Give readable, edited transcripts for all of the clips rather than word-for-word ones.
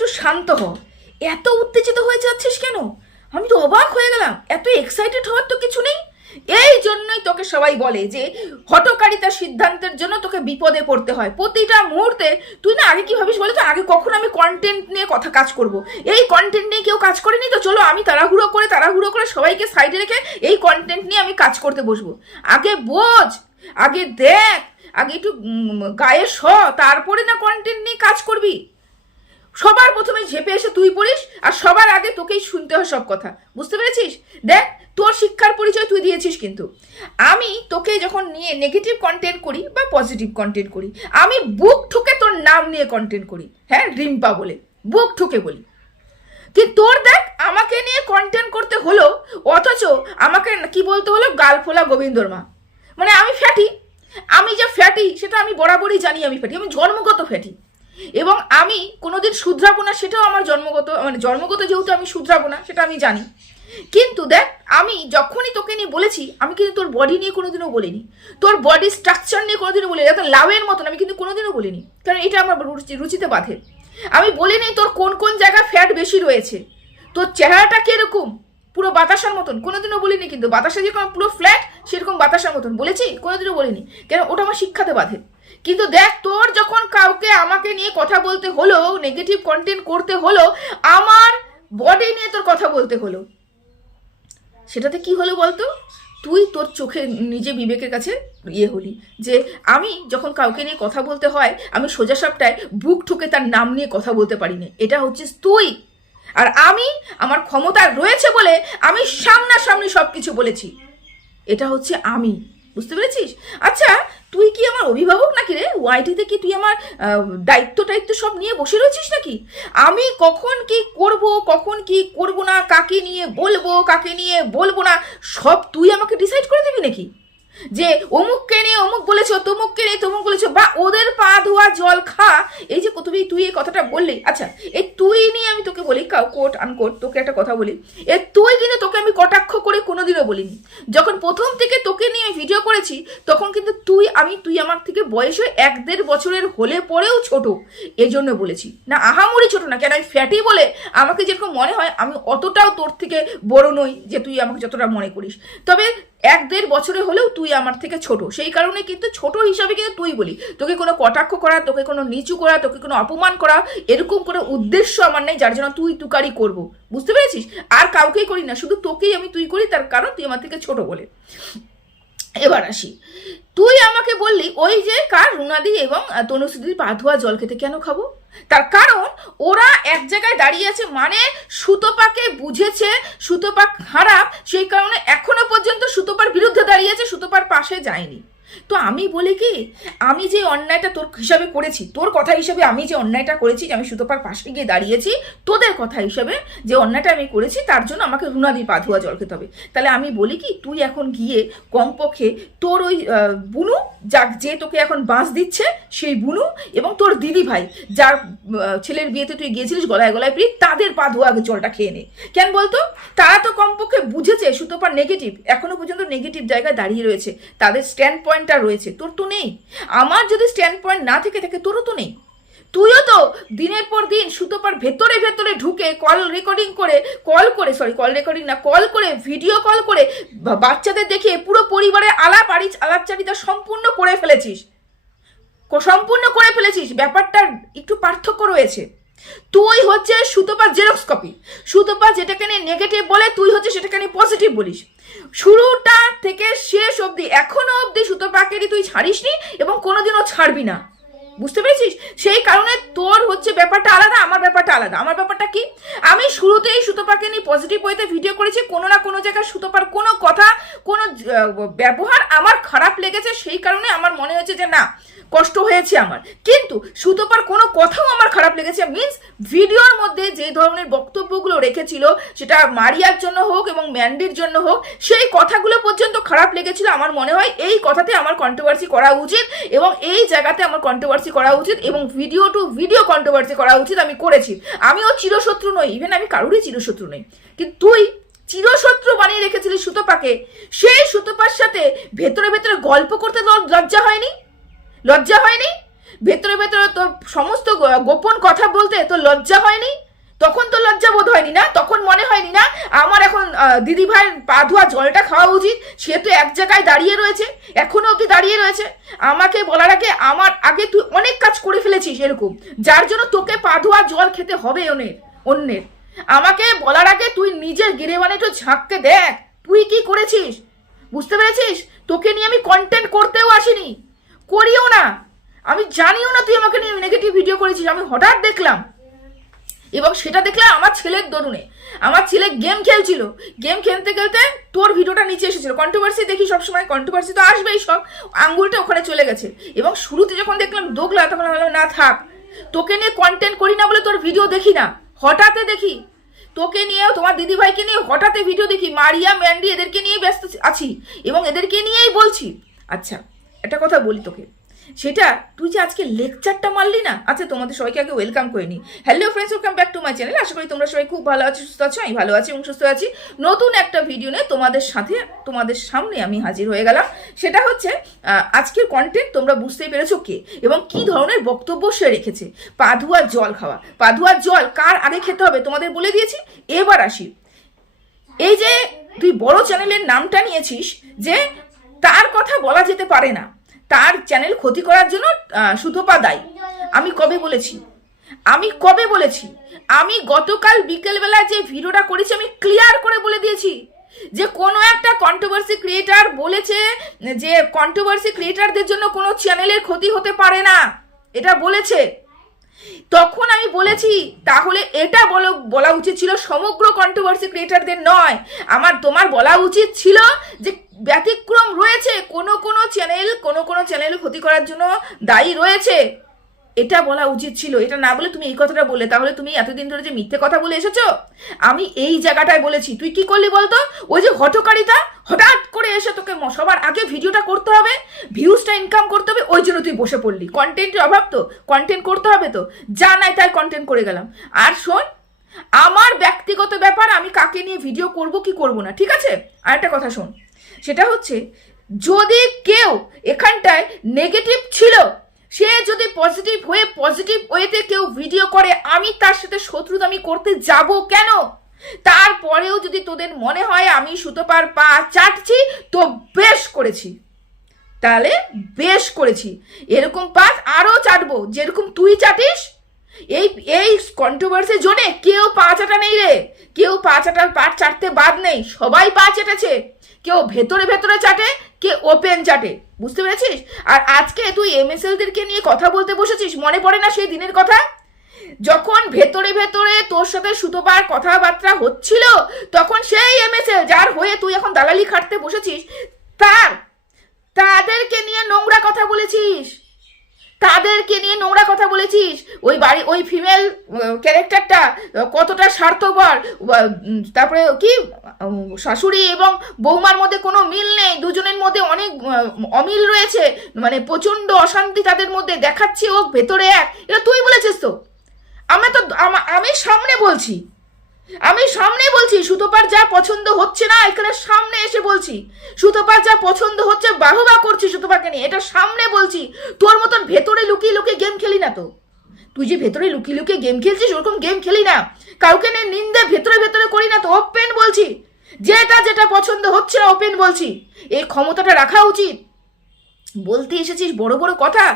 একটু শান্ত হ। এত উত্তেজিত হয়ে যাচ্ছিস কেন? আমি তো অবাক হয়ে গেলাম। এত এক্সাইটেড হওয়ার তো কিছু নেই। এই জন্যই তোকে সবাই বলে যে হঠকারিতার সিদ্ধান্তের জন্য তোকে বিপদে পড়তে হয় প্রতিটা মুহূর্তে। তুই না আগে কি ভাবিস বলে তো, আগে কখন আমি কন্টেন্ট নিয়ে কাজ করব, এই কন্টেন্ট নিয়ে কেউ কাজ করেনি তো চলো আমি তাড়াহুড়ো করে সবাইকে সাইডে রেখে এই কন্টেন্ট নিয়ে আমি কাজ করতে বসবো। আগে বোঝ, আগে দেখ, আগে একটু গায়ে তারপরে না কন্টেন্ট নিয়ে কাজ করবি। সবার প্রথমে ঝেপে এসে তুই পড়িস আর সবার আগে তোকেই শুনতে হয় সব কথা। বুঝতে পেরেছিস? দেখ, তোর শিক্ষার পরিচয় তুই দিয়েছিস, কিন্তু আমি তোকে যখন নিয়ে নেগেটিভ কন্টেন্ট করি বা পজিটিভ কন্টেন্ট করি, আমি বুক ঠুকে তোর নাম নিয়ে কন্টেন্ট করি। হ্যাঁ, রিম্পা বলে বুক ঠুকে বলি। কিন্তু তোর দেখ, আমাকে নিয়ে কন্টেন্ট করতে হলো, অথচ আমাকে কি বলতে হলো, গালফোলা গোবিন্দর মা। মানে আমি ফ্যাটি। আমি যে ফ্যাটি সেটা আমি বরাবরই জানি। আমি ফ্যাটি, আমি জন্মগত ফ্যাটি, এবং আমি কোনোদিন শুধরাবো না, সেটাও আমার জন্মগত, মানে জন্মগত যেহেতু আমি শুধরাবো না সেটা আমি জানি। কিন্তু দেখ, আমি যখনই তোকে নিয়ে বলেছি, আমি কিন্তু তোর বডি নিয়ে কোনোদিনও বলিনি, তোর বডি স্ট্রাকচার নিয়ে কোনোদিনও বলিনি, এত লাউয়ের মতন আমি কিন্তু কোনোদিনও বলিনি, কারণ এটা আমার রুচিতে বাধে। আমি বলিনি তোর কোন কোন জায়গায় ফ্যাট বেশি রয়েছে, তোর চেহারাটা কিরকম পুরো বাতাসার মতন, কোনোদিনও বলিনি। কিন্তু বাতাসা যেরকম পুরো ফ্ল্যাট সেরকম বাতাসার মতন বলেছি, কোনোদিনও বলিনি, কেন ওটা আমার শিক্ষাতে বাধে। কিন্তু দেখ, তোর যখন কাউকে আমাকে নিয়ে কথা বলতে হলো, নেগেটিভ কন্টেন্ট করতে হলো, আমার বডি নিয়ে তোর কথা বলতে হলো, সেটাতে কি হলো বলতো? তুই তোর চোখে নিজে বিবেকের কাছে হলি যে আমি যখন কাউকে নিয়ে কথা বলতে হয়, আমি সোজা সাপটায় বুক ঠুকে তার নাম নিয়ে কথা বলতে পারি না। এটা হচ্ছিস তুই। আর আমি, আমার ক্ষমতা রয়েছে বলে আমি সামনাসামনি সব কিছু বলেছি। এটা হচ্ছে আমি। বুঝতে পেরেছিস? আচ্ছা, তুই কি আমার অভিভাবক নাকি রে? ওয়াইটিতে কি তুই আমার দায়িত্ব সব নিয়ে বসে রয়েছিস নাকি? আমি কখন কি করব, কখন কি করব না, কাকে নিয়ে বলবো, কাকে নিয়ে বলবো না, সব তুই আমাকে ডিসাইড করে দিবি নাকি? যে অমুককে নিয়ে অমুক বলেছো, তমুককে নিয়ে তমুক বলেছো, বা ওদের পা ধোয়া জল খা, এই যে তুই এই কথাটা বললি। আচ্ছা, এই তুই নিয়ে আমি তোকে বলি, কোট আনকোট তোকে একটা কথা বলি, তুই কিন্তু তোকে আমি কটাক্ষ করে কোনোদিনও বলিনি। যখন প্রথম থেকে তোকে নিয়ে ভিডিও করেছি, তখন কিন্তু তুই আমার থেকে বয়সে 1-1.5 বছরের হলে পরেও ছোট, এই জন্য বলেছি না, আহামরি ছোট না। কেন, আমি ফ্যাটি বলে আমাকে যেরকম মনে হয়, আমি অতটাও তোর থেকে বড় নই যে তুই আমাকে যতটা মনে করিস। তবে 1-1.5 বছরে হলেও তুই আমার থেকে ছোট, সেই কারণে কিন্তু ছোট হিসাবে কিন্তু তুই বলি। তোকে কোনো কটাক্ষ করা, তোকে কোনো নিচু করা, তোকে কোনো অপমান করা, এরকম কোনো উদ্দেশ্য আমার নেই যার জন্য তুই তুকারি করবো। বুঝতে পেরেছিস? আর কাউকেই করি না, শুধু তোকেই আমি তুই করি, তার কারণ তুই আমার থেকে ছোট বলে। এবার আসি, তুই আমাকে বললি ওই যে রুনাদি এবং তনুশ্রীদির পা ধোয়া জল খেতে কেন খাবো? তার কারণ ওরা এক জায়গায় দাঁড়িয়ে আছে, মানে সুতপাকে বুঝেছে সুতপা খারাপ, সেই কারণে এখনো পর্যন্ত সুতপার বিরুদ্ধে দাঁড়িয়েছে, সুতপার পাশে যায়নি। তো আমি বলি কি, আমি যে অন্যায়টা তোর হিসাবে করেছি, তোর কথা হিসাবে আমি যে অন্যায়টা করেছি, যে আমি সুতপার পাশে গিয়ে দাঁড়িয়েছি, তোদের কথা হিসাবে যে অন্যায়টা আমি করেছি, তার জন্য আমাকে রুনাদি পা ধোয়া জল খেতে হবে। তাহলে আমি বলি কি, তুই এখন গিয়ে কমপক্ষে তোর ওই বুনু, যে তোকে এখন বাঁশ দিচ্ছে, সেই বুনু এবং তোর দিদি ভাই যার ছেলের বিয়েতে তুই গিয়েছিলিস গলায় গলায় পিড়ি, তাদের পা ধোয়া জলটা খেয়ে নে। কেন বলতো? তারা তো কমপক্ষে বুঝেছে সুতপার নেগেটিভ, এখনো পর্যন্ত নেগেটিভ জায়গায় দাঁড়িয়ে রয়েছে, তাদের স্ট্যান্ড পয়েন্টটা রয়েছে, তোর তো নেই। আমার যদি স্ট্যান্ড পয়েন্ট না থেকে থাকে, তোরও তো নেই। তুইও তো দিনের পর দিন সুতপার ভেতরে ভেতরে ঢুকে কল করে ভিডিও কল করে বাচ্চাদের দেখে পুরো পরিবারের আলাপচারিতা সম্পূর্ণ করে ফেলেছিস। ব্যাপারটার একটু পার্থক্য রয়েছে। তুই হচ্ছে সুতপার জেরক্স কপি। সুতপা যেটাকে নিয়ে নেগেটিভ বলে, তুই হচ্ছে সেটাকে নিয়ে পজিটিভ বলিস। শুরুটা থেকে শেষ অবধি, এখনো অবধি সুতপাকে তুই ছাড়িসনি এবং কোনোদিনও ছাড়বি না। বুঝতে পেরেছিস? সেই কারণে তোর হচ্ছে ব্যাপারটা আলাদা, আমার ব্যাপারটা আলাদা। আমার ব্যাপারটা কি, আমি শুরুতেই সুতপাকে নিয়ে পজিটিভ ওয়েতে ভিডিও করেছি। কোনো না কোনো জায়গায় সুতপার কোনো কথা, কোনো ব্যবহার আমার খারাপ লেগেছে, সেই কারণে আমার মনে হয়েছে যে না, কষ্ট হয়েছে আমার। কিন্তু সুতপার কোনো কথাও আমার খারাপ লেগেছে, মিন্স ভিডিওর মধ্যে যে ধরনের বক্তব্যগুলো রেখেছিল, সেটা মারিয়ার জন্য হোক এবং ম্যান্ডির জন্য হোক, সেই কথাগুলো পর্যন্ত খারাপ লেগেছিল। আমার মনে হয় এই কথাতে আমার কন্ট্রোভার্সি করা উচিত, এবং এই জায়গাতে আমার কন্ট্রোভার্সি করা উচিত, এবং ভিডিও টু ভিডিও কন্ট্রোভার্সি করা উচিত। আমি করেছি। আমিও চিরশত্রু নই, ইভেন আমি কারোরই চিরশত্রু নই, কিন্তু তুই চিরশত্রু বানিয়ে রেখেছিলি সুতপাকে। সেই সুতপার সাথে ভেতরে ভেতরে গল্প করতে লজ্জা হয়নি? ভেতরে ভেতরে তোর সমস্ত গোপন কথা বলতে তোর লজ্জা হয়নি? তখন তো লজ্জা বোধ হয়নি না? তখন মনে হয়নি না আমার এখন দিদি ভাইয়ের পা ধোয়া জলটা খাওয়া উচিত? সে তো এক জায়গায় দাঁড়িয়ে রয়েছে, এখনো অব্দি দাঁড়িয়ে রয়েছে। আমাকে বলার আগে আমার আগে তুই অনেক কাজ করে ফেলেছিস এরকম, যার জন্য তোকে পা ধোয়া জল খেতে হবে অন্যের। আমাকে বলার আগে তুই নিজের গিরেবানে একটু ঝাঁককে দেখ তুই কি করেছিস। বুঝতে পেরেছিস? তোকে নিয়ে আমি কন্টেন্ট করতেও আসিনি, করিও না। আমি জানিও না তুই আমাকে নিয়ে নেগেটিভ ভিডিও করেছিস। আমি হঠাৎ দেখলাম, এবং সেটা দেখলে আমার ছেলের দরুনে। আমার ছেলে গেম খেলছিল, গেম খেলতে খেলতে তোর ভিডিওটা নিচে এসেছিল। কন্ট্রোভার্সি দেখি সবসময়, কন্ট্রোভার্সি তো আসবেই, সব আঙ্গুলটা ওখানে চলে গেছে। এবং শুরুতে যখন দেখলাম দোগলা, তখন ভাবলাম না থাক, তোকে নিয়ে কন্টেন্ট করি না বলে তোর ভিডিও দেখি না, হঠাৎ দেখি তোকে নিয়ে, তোমার দিদিভাইকে নিয়ে হঠাৎ ভিডিও দেখি। মারিয়া, ম্যান্ডি এদেরকে নিয়েই ব্যস্ত আছি এবং এদেরকে নিয়েই বলছি। আচ্ছা একটা কথা বলি তোকে, সেটা তুই যে আজকে লেকচারটা মারলি না। আচ্ছা তোমাদের সবাইকে আগে ওয়েলকাম করে নি। Hello friends, welcome back to my channel. আশা করি তোমরা সবাই খুব ভালো আছো, সুস্থ আছো। আমি ভালো আছি এবং সুস্থ আছি। নতুন একটা ভিডিও নিয়ে তোমাদের সামনে আমি হাজির হয়ে গেলাম। সেটা হচ্ছে আজকের কন্টেন্ট তোমরা বুঝতেই পেরেছো কে এবং কি ধরনের বক্তব্য সে রেখেছে। পা ধোয়ার জল খাওয়া, পা ধোয়ার জল কার আগে খেতে হবে তোমাদের বলে দিয়েছি। এবার আসি, এই যে তুই বড় চ্যানেলের নামটা নিয়েছিস, যে তার কথা বলা যেতে পারে না, তার চ্যানেল ক্ষতি করার জন্য সুতপা দায়ী। আমি কবে বলেছি? আমি গতকাল বিকেলবেলা যে ভিডিওটা করেছি আমি ক্লিয়ার করে বলে দিয়েছি যে কোনো একটা কন্ট্রোভার্সি ক্রিয়েটার বলেছে যে কন্ট্রোভার্সি ক্রিয়েটারদের জন্য কোনো চ্যানেলের ক্ষতি হতে পারে না, এটা বলেছে। তখন আমি বলেছি তাহলে এটা বলা উচিত ছিল সমগ্র কন্ট্রোভার্সি ক্রিয়েটারদের নয়, তোমার বলা উচিত ছিল যে ব্যতিক্রম রয়েছে, কোনো চ্যানেল ক্ষতি করার জন্য দায়ী রয়েছে, এটা বলা উচিত ছিল। এটা না বলে তুমি এই কথাটা বললে, তাহলে তুমি এতদিন ধরে যে মিথ্যে কথা বলে এসেছো। আমি এই জায়গাটায় বলেছি, তুই কি করলি বলতো? ওই যে হটকারিতা, হঠাৎ করে এসে তোকে সবার আগে ভিডিওটা করতে হবে, ভিউজটা ইনকাম করতে হবে, ওই জন্য তুই বসে পড়লি। কন্টেন্টের অভাব তো, কন্টেন্ট করতে হবে তো, যা নাই তাই কন্টেন্ট করে গেলাম। আর শোন, আমার ব্যক্তিগত ব্যাপার, আমি কাকে নিয়ে ভিডিও করব কি করব না, ঠিক আছে? আর একটা কথা শোন, সেটা হচ্ছে যদি কেউ এখানটায় নেগেটিভ ছিল, সে যদি পজিটিভ ওয়েতে কেউ ভিডিও করে, আমি তার সাথে শত্রুতা আমি করতে যাব কেন? তারপরেও যদি তোদের মনে হয় আমি সুতপার পা চাটছি, তো বেশ করেছি, তাহলে বেশ করেছি। এরকম পা আরো চাটবো যেরকম তুই চাটিস। এই কন্ট্রোভার্সি জোনে কেউ পা চাটা নেই রে, কেউ পা চাটতে বাদ নেই, সবাই পা চেটেছে। কেউ ভেতরে চাটে, কে ওপেন চাটে, বুঝতে পেরেছিস? আর আজকে তুই এমএসএলদেরকে নিয়ে কথা বলতে বসেছিস, মনে পড়ে না সেই দিনের কথা যখন ভেতরে তোর সাথে সুতোবার কথাবার্তা হচ্ছিল? তখন সেই এমএসএল যার হয়ে তুই এখন দালালি খাটতে বসেছিস, তাদেরকে নিয়ে নোংরা কথা বলেছিস। ওই ফিমেল ক্যারেক্টারটা কতটা স্বার্থপর, তারপরে কি শাশুড়ি এবং বৌমার মধ্যে কোনো মিল নেই, দুজনের মধ্যে অনেক অমিল রয়েছে, মানে প্রচন্ড অশান্তি তাদের মধ্যে দেখাচ্ছে, ও ভেতরে এক। এটা তুই বলেছিস তো? আমি সামনে বলছি সুতপার যা পছন্দ হচ্ছে না, এখানে সামনে এসে বলছি। সুতপার যা পছন্দ হচ্ছে বাহবা করছি সুতপাকে নিয়ে, এটা সামনে বলছি। তোর মতন ভেতরে লুকিয়ে গেম খেলি না তো। তুই যে ভেতরে লুকিয়ে গেম খেলছিস, ওরকম গেম খেলি না। কাউকে নিয়ে নিন্দে ভেতরে করি না তো, ওপেন বলছি। যেটা পছন্দ হচ্ছে না ওপেন বলছি। এই ক্ষমতাটা রাখা উচিত। বলতে এসেছিস বড় বড় কথা,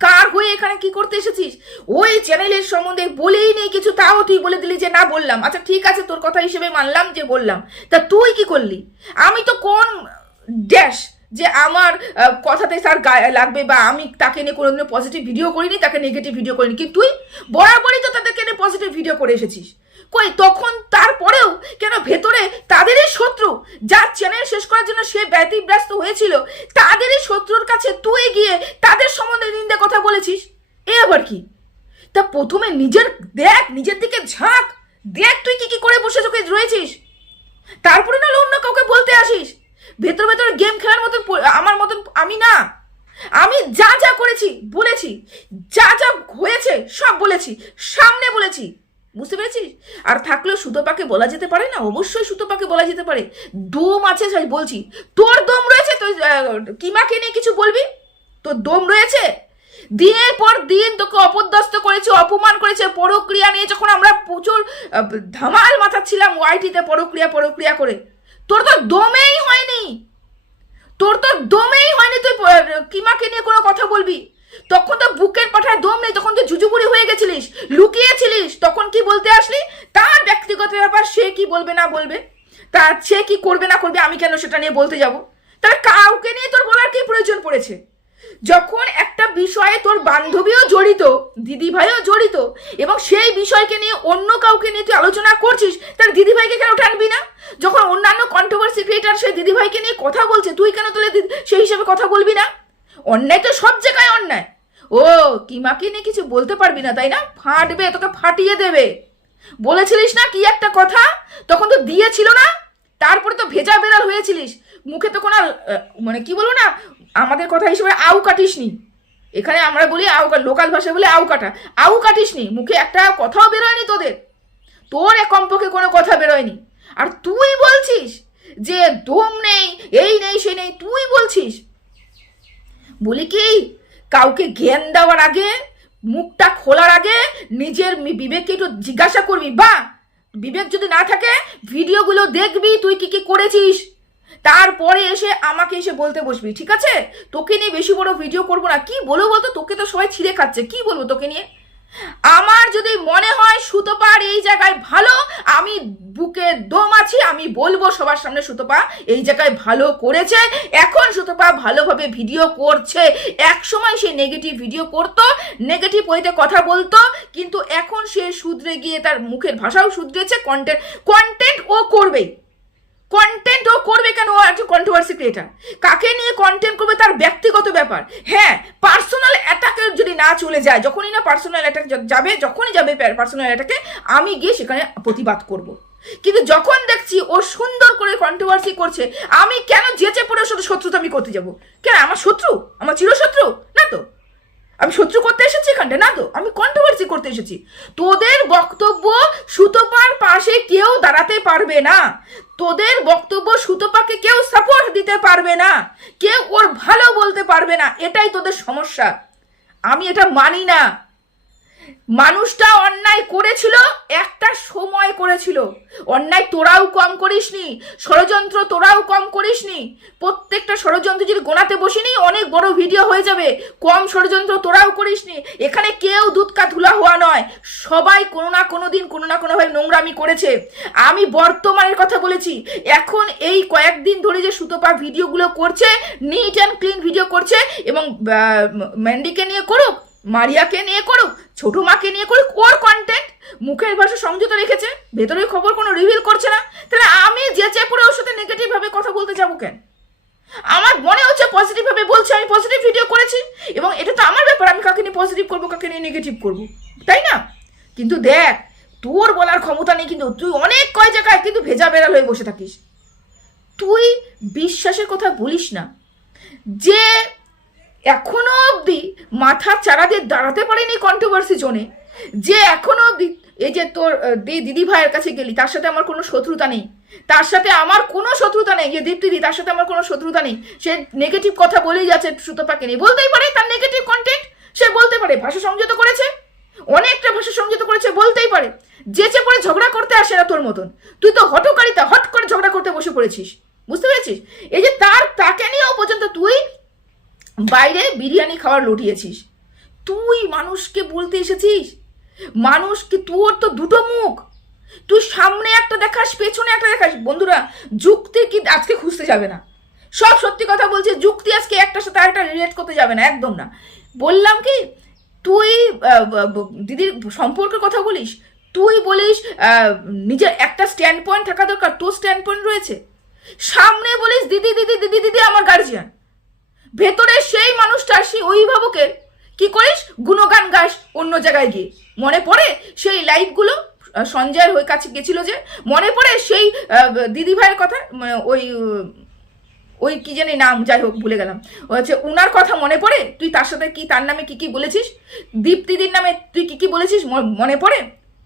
কার হয়ে এখানে কি করতে এসেছিস? ওই চ্যানেলের সম্বন্ধে বলেই নেই কিছু, তাও তুই বলে দিলি যে না বললাম। আচ্ছা ঠিক আছে, তোর কথা হিসেবে মানলাম যে বললাম, তা তুই কি করলি? আমি তো কোন ড্যাশ যে আমার কথাতে তার গায়ে লাগবে, বা আমি তাকে নিয়ে কোনোদিনও পজিটিভ ভিডিও করিনি, তাকে নেগেটিভ ভিডিও করিনি, কিন্তু তুই বরাবরই তো তাদেরকে নিয়ে পজিটিভ ভিডিও করে এসেছিস। কই তখন তারপরেও কেন ভেতরে তাদেরই শত্রু, যার চ্যানেল শেষ করার জন্য সে ব্যতিব্যস্ত হয়েছিল, তাদেরই শত্রুর কাছে তুই গিয়ে তাদের সম্বন্ধে নিন্দা কথা বলেছিস? এ আবার কি? তা প্রথমে নিজের দিকে ঝাঁক, দেখ তুই কি করে বসে রয়েছিস, তারপরে না অন্য কাউকে বলতে আসিস। ভেতরে গেম খেলার মতন আমার মতন আমি না। আমি যা করেছি বলেছি, যা হয়েছে সব বলেছি, সামনে বলেছি, বুঝতে পেরেছিস? আর থাকলেও সুতপাকে বলা যেতে পারে না? অবশ্যই সুতপাকে বলা যেতে পারে। দম আছে বলছি, তোর দম রয়েছে। তুই কিমাকে নিয়ে কিছু বলবি? তোর দম রয়েছে? দিনের পর দিন তোকে অপদস্থ করেছে, অপমান করেছে। পরক্রিয়া নিয়ে যখন আমরা প্রচুর ধামাল মাথাচ্ছিলাম ওয়াইটিতে পরক্রিয়া করে, তোর তো দমেই হয়নি, তুই কিমাকে নিয়ে কোনো কথা বলবি। তখন তো বুকের পাঠায় দম নেই, তখন তো জুজুবুড়ি হয়ে গেছিলিস, লুকিয়েছিলিস। তখন কি বলতে আসলি? তার ব্যক্তিগত ব্যাপার, সে কি বলবে না বলবে, তার সে কি করবে না করবে, আমি কেন সেটা নিয়ে বলতে যাব? তাহলে কাউকে নিয়ে তোর বলার কি প্রয়োজন পড়েছে? যখন একটা বিষয়ে তোর বান্ধবীও জড়িত, দিদিভাইও জড়িত, এবং সেই বিষয়কে নিয়ে অন্য কাউকে নিয়ে তুই আলোচনা করছিস, তাহলে দিদিভাইকে কেন টানবি না? যখন অন্যান্য কন্ট্রোভার্সি ক্রিয়েটার সেই দিদিভাইকে নিয়ে কথা বলছে, তুই কেন তাহলে সেই হিসেবে কথা বলবি না? অন্যায় তো সব জায়গায় অন্যায়। ও কিমাকে নিয়ে কিছু বলতে পারবি না তাই না? ফাটবে, তোকে ফাটিয়ে দেবে। বলেছিলিস না কি একটা কথা, তখন তো দিয়েছিল না, তারপরে তো ভেজা বেড়াল হয়েছিলিস। মুখে তো কোনো মানে কি বলবো না, আমাদের কথা হিসেবে আউ কাটিসনি। এখানে আমরা বলি আউ, লোকাল ভাষায় বলে আউ কাটা। আউ কাটিসনি, মুখে একটা কথাও বেরোয়নি তোদের, তোর কমপক্ষে কোনো কথা বেরোয়নি। আর তুই বলছিস যে দম নেই, এই নেই সে নেই, তুই বলছিস। বলি কি, কাউকে জ্ঞান দেওয়ার আগে, মুখটা খোলার আগে নিজের বিবেককে একটু জিজ্ঞাসা করবি। বা বিবেক যদি না থাকে, ভিডিওগুলো দেখবি তুই কি কি করেছিস, তারপরে এসে আমাকে এসে বলতে বসবি, ঠিক আছে? তোকে নিয়ে বেশি বড় ভিডিও করবো না। কি বলবো বলতো, তোকে তো সবাই ছিঁড়ে খাচ্ছে, কি বলবো তোকে নিয়ে? আমার যদি মনে হয় সুতপার এই জায়গায় ভালো, আমি বুকে দম আছি, আমি বলবো সবার সামনে সুতপা এই জায়গায় ভালো করেছে। এখন সুতপা ভালোভাবে ভিডিও করছে। এক সময় সে নেগেটিভ ভিডিও করতো, নেগেটিভ ওইতে কথা বলতো, কিন্তু এখন সে শুধরে গিয়ে তার মুখের ভাষাও শুধরেছে। কন্টেন্ট ও করবেই, কন্টেন্ট ও করবে। কেন? ও একজন কন্ট্রোভার্সি ক্রিয়েটার, কাকে নিয়ে কন্টেন্ট করবে তার ব্যক্তিগত ব্যাপার। হ্যাঁ, পার্সোনাল অ্যাটাকের যদি না চলে যায়, যখনই না পার্সোনাল অ্যাটাক যাবে, যখনই যাবে পার্সোনাল অ্যাটাকে, আমি গিয়ে সেখানে প্রতিবাদ করব। কিন্তু যখন দেখছি ও সুন্দর করে কন্ট্রোভার্সি করছে, আমি কেন যেচে পড়ে ওর সাথে শত্রুতা আমি করতে যাব? কেন? আমার শত্রু? আমার চিরশত্রু না তো? আমি শত্রু করতে এসেছি এখানটা না তো, আমি কন্ট্রোভার্সি করতে এসেছি। তোদের বক্তব্য সুতপার পাশে কেউ দাঁড়াতে পারবে না, তোদের বক্তব্য সুতপাকে কেউ সাপোর্ট দিতে পারবে না, কেউ ওর ভালো বলতে পারবে না। এটাই তোদের সমস্যা, আমি এটা মানি না। মানুষটা অন্যায় করেছিল, একটা সময় করেছিল। অন্যায় তোরাও কম করিসনি, ষড়যন্ত্র তোরাও কম করিসনি। প্রত্যেকটা ষড়যন্ত্র যদি গোনাতে বসিনি, অনেক বড় ভিডিও হয়ে যাবে। কম ষড়যন্ত্র তোরাও করিসনি। এখানে কেউ দুধকা ধুলা হওয়া নয়, সবাই কোনো না কোনো দিন কোনো না কোনোভাবে নোংরামি করেছে। আমি বর্তমানের কথা বলেছি। এখন এই কয়েকদিন ধরে যে সুতপা ভিডিওগুলো করছে, নিট অ্যান্ড ক্লিন ভিডিও করছে, এবং ম্যান্ডিকে নিয়ে করুক, মারিয়াকে নিয়ে করুক, ছোট মাকে নিয়ে করুক, ওর কন্টেন্ট মুখের ভাষা সংযত রেখেছে, ভেতরের খবর কোনো রিভিল করছে না। তাহলে আমি যেচে পুরো ওর সাথে নেগেটিভ ভাবে কথা বলতে যাবো কেন? আমার মনে হচ্ছে পজিটিভ ভাবে বলছে, আমি পজিটিভ ভিডিও করেছি, এবং এটা তো আমার ব্যাপার, আমি কাকে নিয়ে পজিটিভ করবো, কাকে নিয়ে নেগেটিভ করবো, তাই না? কিন্তু দেখ, তোর বলার ক্ষমতা নেই, কিন্তু তুই অনেক কয় জায়গায় কিন্তু ভেজা বেড়াল হয়ে বসে থাকিস। তুই বিশ্বাসের কথা বলিস না, যে এখনো অবধি মাথার চারা দিয়ে দাঁড়াতে পারেনি কন্ট্রোভার্সি জোনে, যে এখনো অবধি এই যে তোর দিদি ভাইয়ের কাছে গেলি, তার সাথে আমার কোনো শত্রুতা নেই, তার সাথে আমার কোনো শত্রুতা নেই। যে দীপ্তিদি, তার সাথে আমার কোনো শত্রুতা নেই। সে নেগেটিভ কথা বলেই যাচ্ছে সুতপাকে নিয়ে, বলতেই পারে তার নেগেটিভ কন্টেন্ট, সে বলতে পারে, ভাষা সংযত করেছে, অনেকটা ভাষা সংযত করেছে, বলতেই পারে। যেচে পরে ঝগড়া করতে আসে না তোর মতন। তুই তো হটকারিতা, হট করে ঝগড়া করতে বসে পড়েছিস, বুঝতে পেরেছিস? এই যে তাকে নিয়েও পর্যন্ত তুই বাইরে বিরিয়ানি খাওয়ার লুটিয়েছিস। তুই মানুষকে বলতে এসেছিস, মানুষকে, তোর তো দুটো মুখ, তুই সামনে একটা দেখাস, পেছনে একটা দেখাস। বন্ধুরা, যুক্তি কি আজকে খুঁজতে যাবে না, সব সত্যি কথা বলছে। যুক্তি আজকে একটার সাথে আরেকটা রিলেট করতে যাবে না, একদম না। বললাম কি, তুই দিদির সম্পর্কের কথা বলিস, তুই বলিস নিজের একটা স্ট্যান্ড পয়েন্ট থাকা দরকার, তোর স্ট্যান্ড পয়েন্ট রয়েছে। সামনে বলিস দিদি দিদি দিদি দিদি আমার গার্জিয়ান, ভেতরে সেই মানুষটা, সেই অভিভাবকের কি করিস, গুণগান গাস অন্য জায়গায় গিয়ে। মনে পড়ে সেই লাইভগুলো সঞ্জয়ের হয়ে কাছে গেছিল, যে মনে পড়ে সেই দিদি ভাইয়ের কথা, ওই কি জানি নাম, যাই হোক ভুলে গেলাম, হচ্ছে উনার কথা মনে পড়ে? তুই তার সাথে কি, তার নামে কি কি বলেছিস, দীপ্তিদির নামে তুই কি কি বলেছিস মনে পড়ে?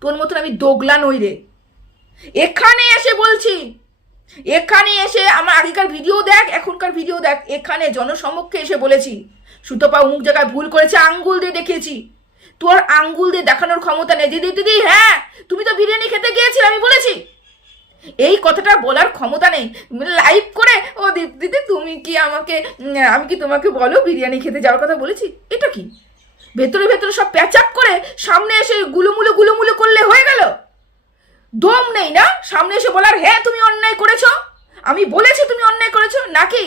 তোর মতন আমি দোগলা নই রে। এখানে এসে বলছি, এখানে এসে আমার আগেকার ভিডিও দেখ, এখনকার ভিডিও দেখ, এখানে জনসমক্ষে এসে বলেছি সুতপা অমুক জায়গায় ভুল করেছে আঙ্গুল দিয়ে দেখিয়েছি, তোর আঙ্গুল দিয়ে দেখানোর ক্ষমতা নেই। দিদি দিদি হ্যাঁ তুমি তো বিরিয়ানি খেতে গিয়েছিলে আমি বলেছি, এই কথাটা বলার ক্ষমতা নেই। লাইভ করে ও দিদি তুমি কি আমাকে, আমি কি তোমাকে বলো বিরিয়ানি খেতে যাওয়ার কথা বলেছি? এটা কি ভেতরে ভেতরে সব প্যাচাপ করে সামনে এসে গুলুমুলু করলে হয়ে গেল? দম নেই না সামনে এসে বলার, হ্যাঁ তুমি অন্যায় করেছো, আমি বলেছি তুমি অন্যায় করেছো, নাকি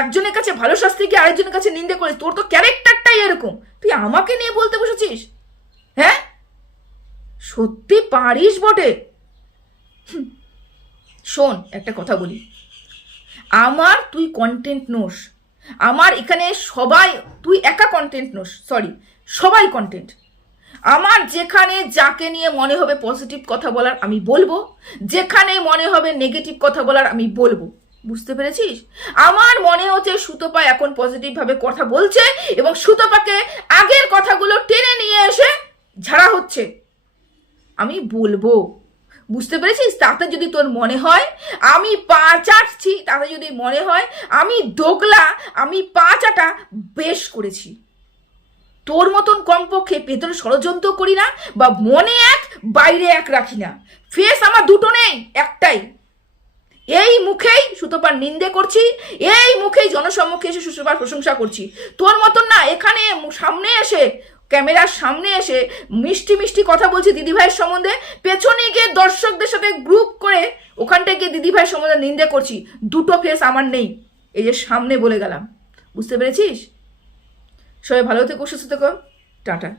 একজনের কাছে ভালো শাস্তি গিয়ে আরেকজনের কাছে নিন্দে করে? তোর তো ক্যারেক্টারটাই এরকম, তুই আমাকে নিয়ে বলতে বসেছিস? হ্যাঁ সত্যি পারিস বটে। শোন একটা কথা বলি, আমার তুই কন্টেন্ট নোস, আমার এখানে সবাই, তুই একা কন্টেন্ট নোস, সরি সবাই কন্টেন্ট। আমার যেখানে যাকে নিয়ে মনে হবে পজিটিভ কথা বলার আমি বলবো, যেখানে মনে হবে নেগেটিভ কথা বলার আমি বলবো, বুঝতে পেরেছিস? আমার মনে হচ্ছে সুতপা এখন পজিটিভভাবে কথা বলছে এবং সুতপাকে আগের কথাগুলো টেনে নিয়ে এসে ঝাড়া হচ্ছে, আমি বলবো, বুঝতে পেরেছিস? তাতে যদি তোর মনে হয় আমি পা চাটছি, তাতে যদি মনে হয় আমি দোগলা, আমি পা চাটা বেশ করেছি, তোর মতন কমপক্ষে ভেতরে ষড়যন্ত্র করি না বা মনে এক বাইরে এক রাখি না। ফেস আমার দুটো নেই, একটাই। এই মুখেই সুতপার নিন্দে করছি, এই মুখেই জনসম্মুখে এসে সুতপার প্রশংসা করছি। তোর মতন না এখানে সামনে এসে, ক্যামেরার সামনে এসে মিষ্টি মিষ্টি কথা বলছি দিদিভাইয়ের সম্বন্ধে, পেছনে গিয়ে দর্শকদের সাথে গ্রুপ করে ওখানটায় গিয়ে দিদিভাইয়ের সম্বন্ধে নিন্দে করছি। দুটো ফেস আমার নেই, এই যে সামনে বলে গেলাম, বুঝতে পেরেছিস? সবাই ভালো থেকো, সুস্থ থেকো, টাটা।